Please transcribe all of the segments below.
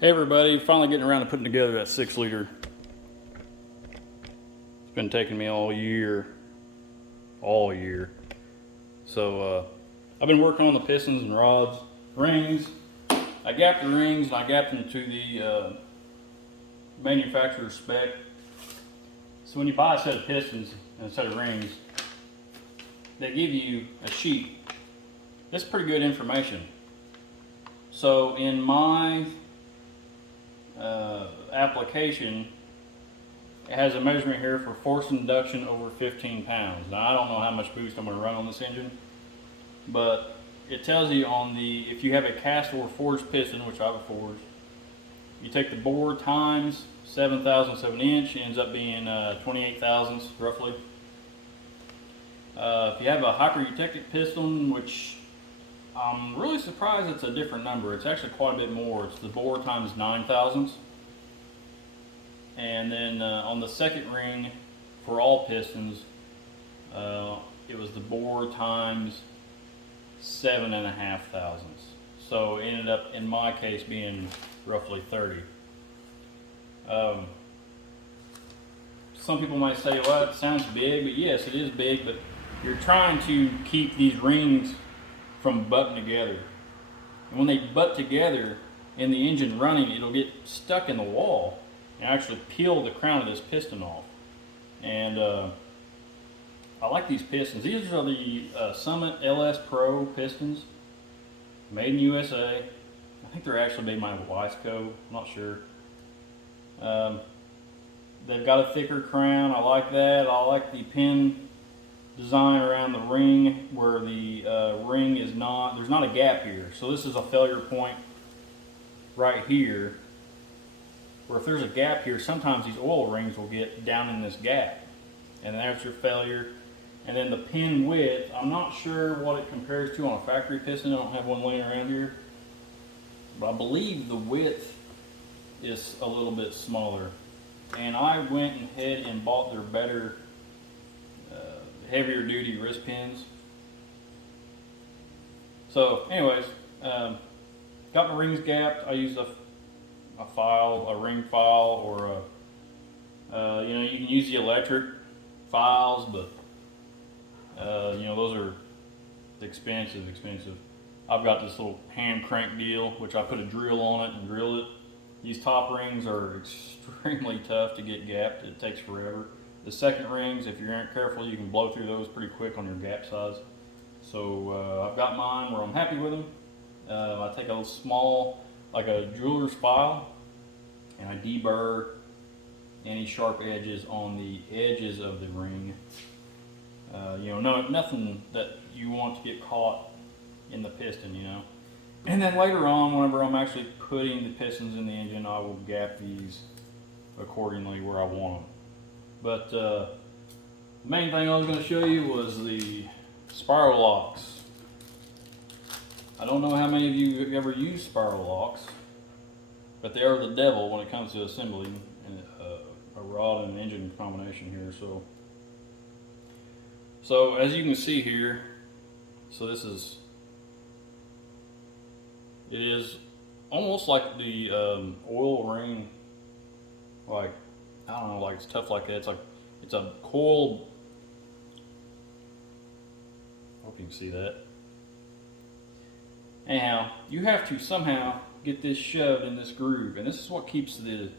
Hey everybody, finally getting around to putting together that 6-liter. It's been taking me all year. So I've been working on the pistons and rods, rings. I gapped the rings and I gapped them to the manufacturer's spec. So when you buy a set of pistons and a set of rings, they give you a sheet. That's pretty good information. So in my application, it has a measurement here for force induction over 15 pounds. Now I don't know how much boost I'm going to run on this engine, but it tells you on the, if you have a cast or forged piston, which I have a forged, you take the bore times 7/1000 of an inch, it ends up being 28 thousandths roughly. If you have a hyper-eutectic piston, which I'm really surprised it's a different number. It's actually quite a bit more. It's the bore times 9 thousandths. And then on the second ring for all pistons, it was the bore times 7.5 thousandths. So it ended up, in my case, being roughly 30. Some people might say, well, that sounds big, but yes, it is big, but you're trying to keep these rings from butting together. And when they butt together in the engine running, it'll get stuck in the wall and actually peel the crown of this piston off. And I like these pistons. These are the Summit Ls Pro Pistons, made in USA. I think they're actually made by Wiseco, I'm not sure. They've got a thicker crown, I like that. I like the pin design around the ring where the ring is not, there's not a gap here. So this is a failure point right here, where if there's a gap here, sometimes these oil rings will get down in this gap. And there's your failure. And then the pin width, I'm not sure what it compares to on a factory piston. I don't have one laying around here. But I believe the width is a little bit smaller. And I went ahead and bought their better heavier duty wrist pins. So anyways, got my rings gapped. I used a file, a ring file, or you know, you can use the electric files, but you know, those are expensive. I've got this little hand crank deal, which I put a drill on it and drilled it. These top rings are extremely tough to get gapped. It takes forever. The second rings, if you aren't careful, you can blow through those pretty quick on your gap size. So I've got mine where I'm happy with them. I take a small, like a jeweler's file, and I deburr any sharp edges on the edges of the ring. You know, nothing that you want to get caught in the piston, you know. And then later on, whenever I'm actually putting the pistons in the engine, I will gap these accordingly where I want them. But the main thing I was going to show you was the Spirolox. I don't know how many of you have ever used Spirolox, but they are the devil when it comes to assembling a rod and engine combination here. So as you can see here, so this is, it is almost like the oil ring, like, I don't know, like it's tough like that. It's like, it's a coiled, I hope you can see that. Anyhow, you have to somehow get this shoved in this groove, and this is what keeps the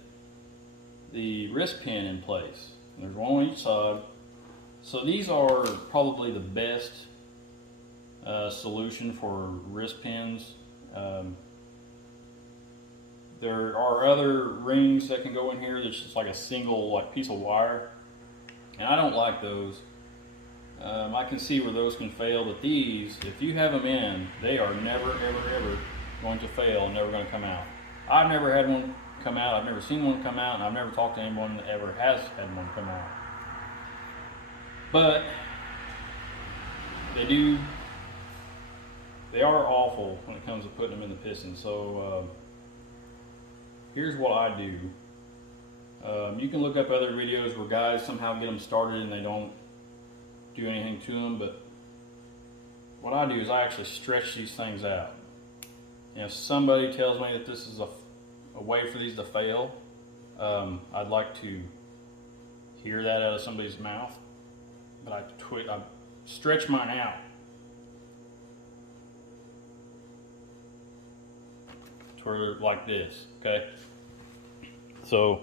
wrist pin in place. And there's one on each side. So these are probably the best solution for wrist pins. There are other rings that can go in here that's just like a single piece of wire, and I don't like those. I can see where those can fail, but these, if you have them in, they are never ever going to fail and never going to come out. I've never had one come out, I've never seen one come out, and I've never talked to anyone that ever has had one come out. But they are awful when it comes to putting them in the piston. So here's what I do. You can look up other videos where guys somehow get them started and they don't do anything to them, but what I do is I actually stretch these things out. And if somebody tells me that this is a a way for these to fail. I'd like to hear that out of somebody's mouth, but I stretch mine out to where like this, okay? So,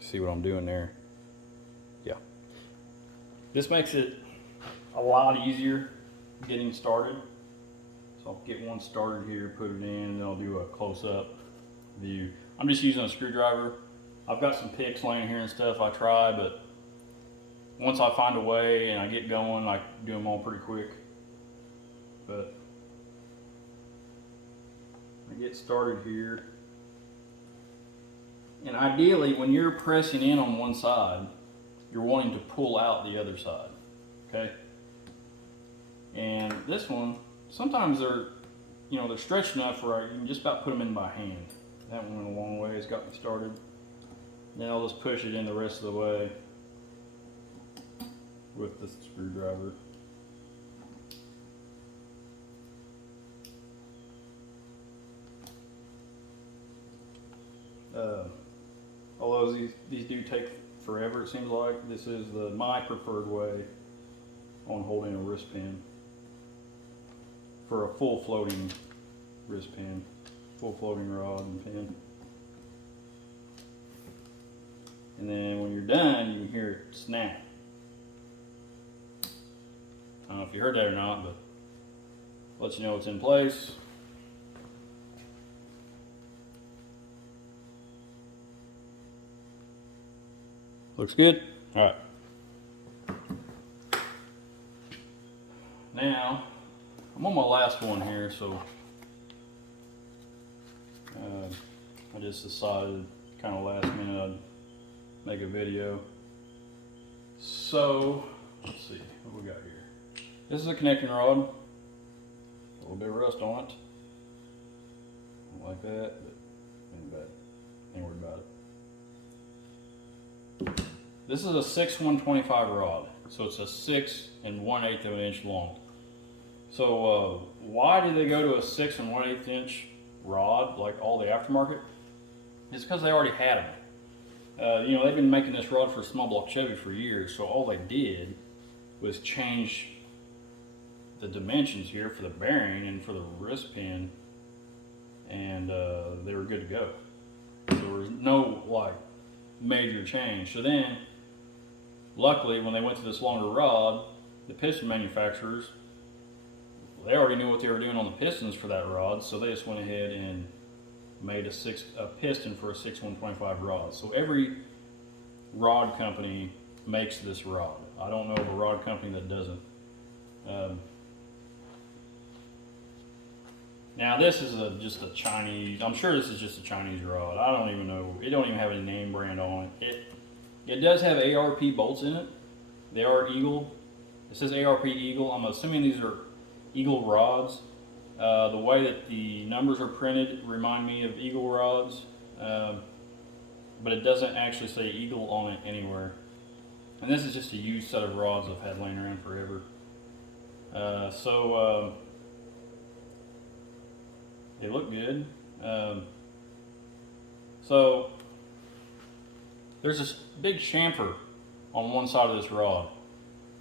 see what I'm doing there? Yeah. This makes it a lot easier getting started. So I'll get one started here, put it in, and I'll do a close-up view. I'm just using a screwdriver. I've got some picks laying here and stuff I try, but once I find a way and I get going, I do them all pretty quick. But I get started here. And ideally, when you're pressing in on one side, you're wanting to pull out the other side, okay? And this one, sometimes they're stretched enough where you can just about put them in by hand. That one went a long way, it's got me started. Then I'll just push it in the rest of the way with the screwdriver. Although these do take forever, it seems like, this is my preferred way on holding a wrist pin for a full floating wrist pin, full floating rod and pin. And then when you're done, you can hear it snap. I don't know if you heard that or not, but lets you know it's in place. Looks good? All right. Now, I'm on my last one here, so I just decided kind of last minute I'd make a video. So, let's see what we got here. This is a connecting rod. A little bit of rust on it. Don't like that, but ain't bad. Ain't worried about it. This is a 6/125 rod, so it's a 6 1/8 of an inch long. So why did they go to a 6 1/8 inch rod like all the aftermarket? It's because they already had them. They've been making this rod for small block Chevy for years, so all they did was change the dimensions here for the bearing and for the wrist pin, and they were good to go. So there was no major change. So then, luckily, when they went to this longer rod, the piston manufacturers, they already knew what they were doing on the pistons for that rod, so they just went ahead and made a piston for a 6/125 rod. So every rod company makes this rod. I don't know of a rod company that doesn't. Now this is just a Chinese, I'm sure this is just a Chinese rod. I don't even know, it don't even have any name brand on it. It does have ARP bolts in it. They are Eagle. It says ARP Eagle. I'm assuming these are Eagle rods. The way that the numbers are printed remind me of Eagle rods, but it doesn't actually say Eagle on it anywhere. And this is just a used set of rods I've had laying around forever. They look good. So there's this big chamfer on one side of this rod.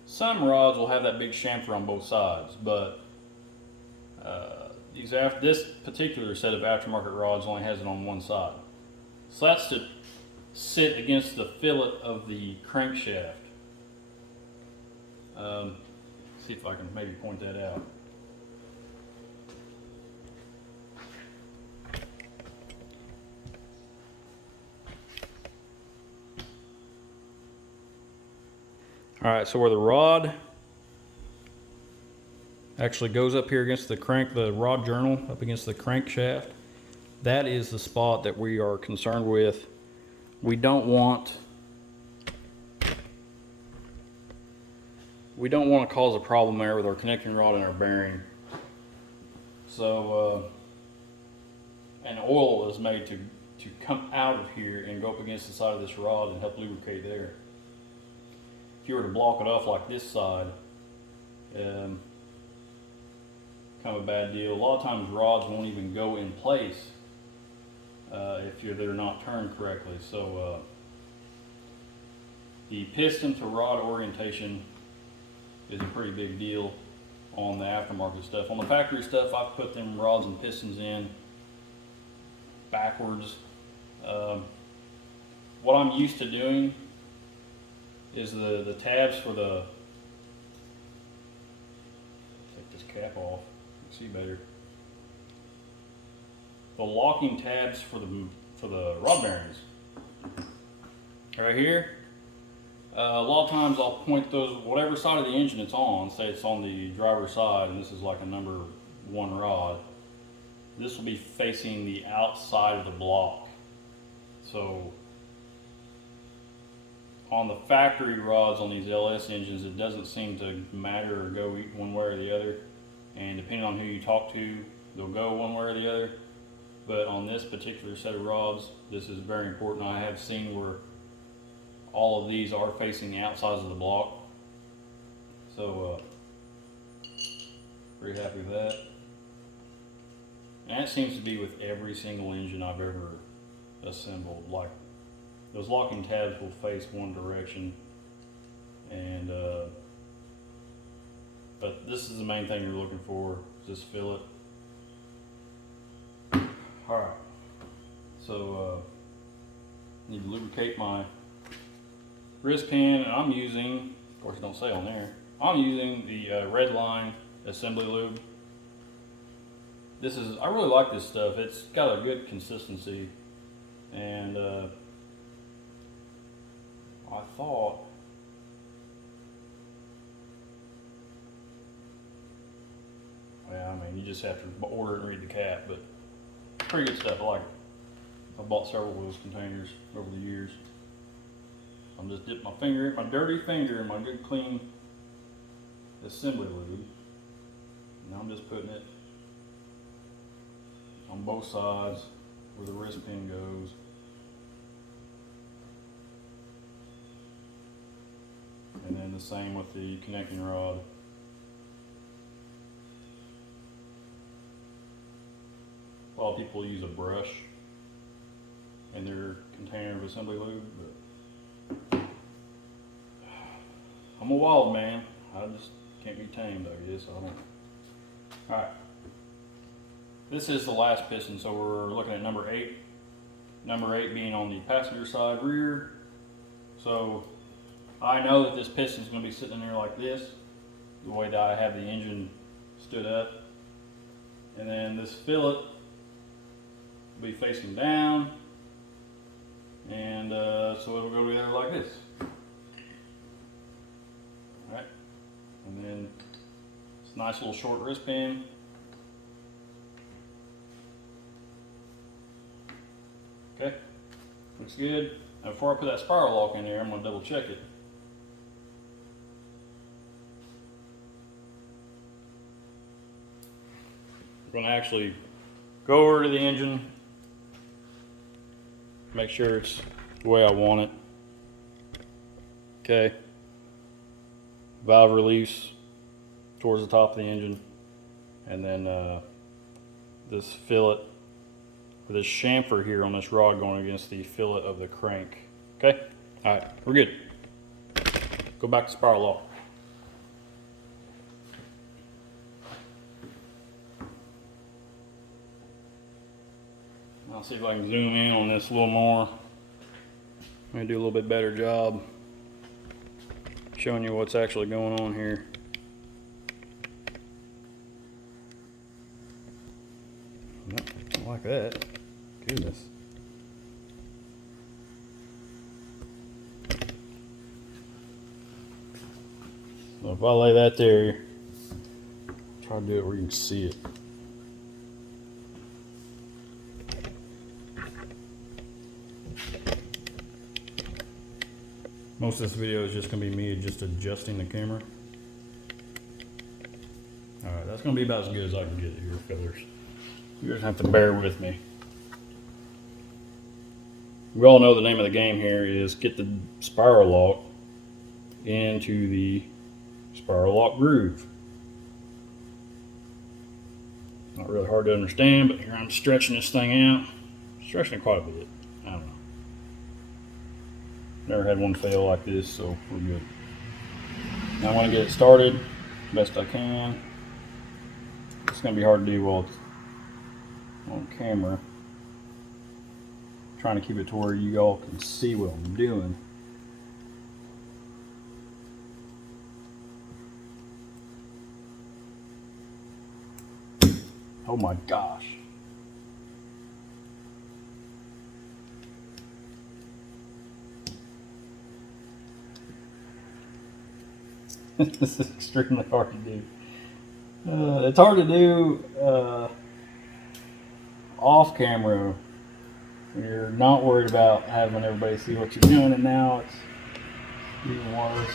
Some rods will have that big chamfer on both sides, but this particular set of aftermarket rods only has it on one side. So that's to sit against the fillet of the crankshaft. See if I can maybe point that out. All right, so where the rod actually goes up here against the rod journal, up against the crankshaft, that is the spot that we are concerned with. We don't want to cause a problem there with our connecting rod and our bearing. So, and oil is made to come out of here and go up against the side of this rod and help lubricate there. If you were to block it off like this side, kind of a bad deal. A lot of times rods won't even go in place if they're not turned correctly. So the piston to rod orientation is a pretty big deal on the aftermarket stuff. On the factory stuff, I've put them rods and pistons in backwards. What I'm used to doing is the tabs for the, take this cap off, see better. The locking tabs for the rod bearings. Right here, a lot of times I'll point those, whatever side of the engine it's on, say it's on the driver's side and this is like a number 1 rod, this will be facing the outside of the block. So on the factory rods on these LS engines, it doesn't seem to matter or go one way or the other, and depending on who you talk to, they'll go one way or the other. But on this particular set of rods, this is very important. I have seen where all of these are facing the outsides of the block. So pretty happy with that. And that seems to be with every single engine I've ever assembled. Like, those locking tabs will face one direction, and but this is the main thing you're looking for, is this fillet. Alright, so need to lubricate my wrist pin, and I'm using, of course it don't say on there, I'm using the Red Line assembly lube. This is, I really like this stuff. It's got a good consistency, and I thought, well, I mean, you just have to order it and read the cap, but pretty good stuff. I like it. I bought several of those containers over the years. I'm just dipping my finger, my dirty finger, in my good clean assembly lube. Now I'm just putting it on both sides where the wrist pin goes. And then the same with the connecting rod. A lot of people use a brush in their container of assembly lube, but I'm a wild man. I just can't be tamed, I guess. I don't. Alright. This is the last piston, so we're looking at number 8. Number 8 being on the passenger side rear. So I know that this piston is going to be sitting in there like this, the way that I have the engine stood up. And then this fillet will be facing down, and so it'll go together like this. Alright, and then it's a nice little short wrist pin. Okay, looks good. Now before I put that Spirolox in there, I'm going to double check it. I'm going to actually go over to the engine, make sure it's the way I want it. Okay, valve release towards the top of the engine, and then this fillet, or this chamfer here on this rod going against the fillet of the crank. Okay, all right, we're good. Go back to Spirolox. I'll see if I can zoom in on this a little more. I'm going to do a little bit better job showing you what's actually going on here. Nope, don't like that. Goodness. So if I lay that there, try to do it where you can see it. Most of this video is just going to be me just adjusting the camera. Alright, that's going to be about as good as I can get here, fellas. You guys have to bear with me. We all know the name of the game here is get the Spirolox into the Spirolox groove. Not really hard to understand, but here I'm stretching this thing out. stretching it quite a bit. I don't know. Never had one fail like this, so we're good. Now I want to get it started best I can. It's going to be hard to do while it's on camera. Trying to keep it to where you all can see what I'm doing. Oh my gosh. This is extremely hard to do. It's hard to do off camera when you're not worried about having everybody see what you're doing, and now it's even worse.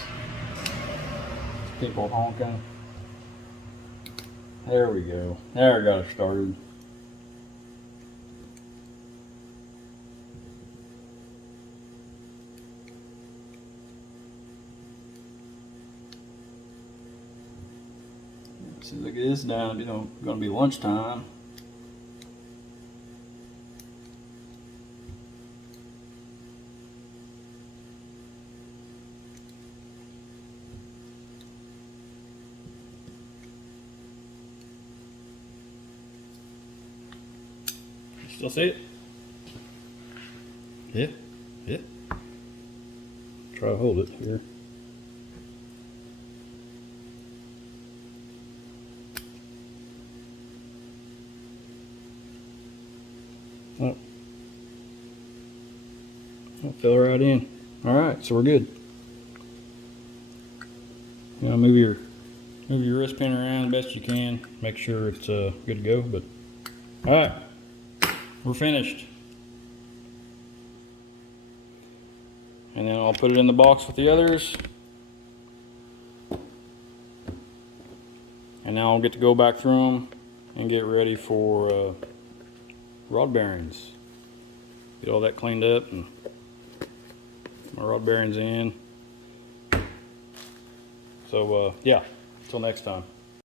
People honking. There we go. There, I got it started. As soon as I get this down, it's going to be lunchtime. Still see it? Yeah, yeah. Try to hold it here. Oh, it fell right in. All right, so we're good. You know, move your wrist pin around the best you can. Make sure it's good to go. But all right. We're finished. And then I'll put it in the box with the others. And now I'll get to go back through them and get ready for rod bearings. Get all that cleaned up and my rod bearings in. So yeah, until next time.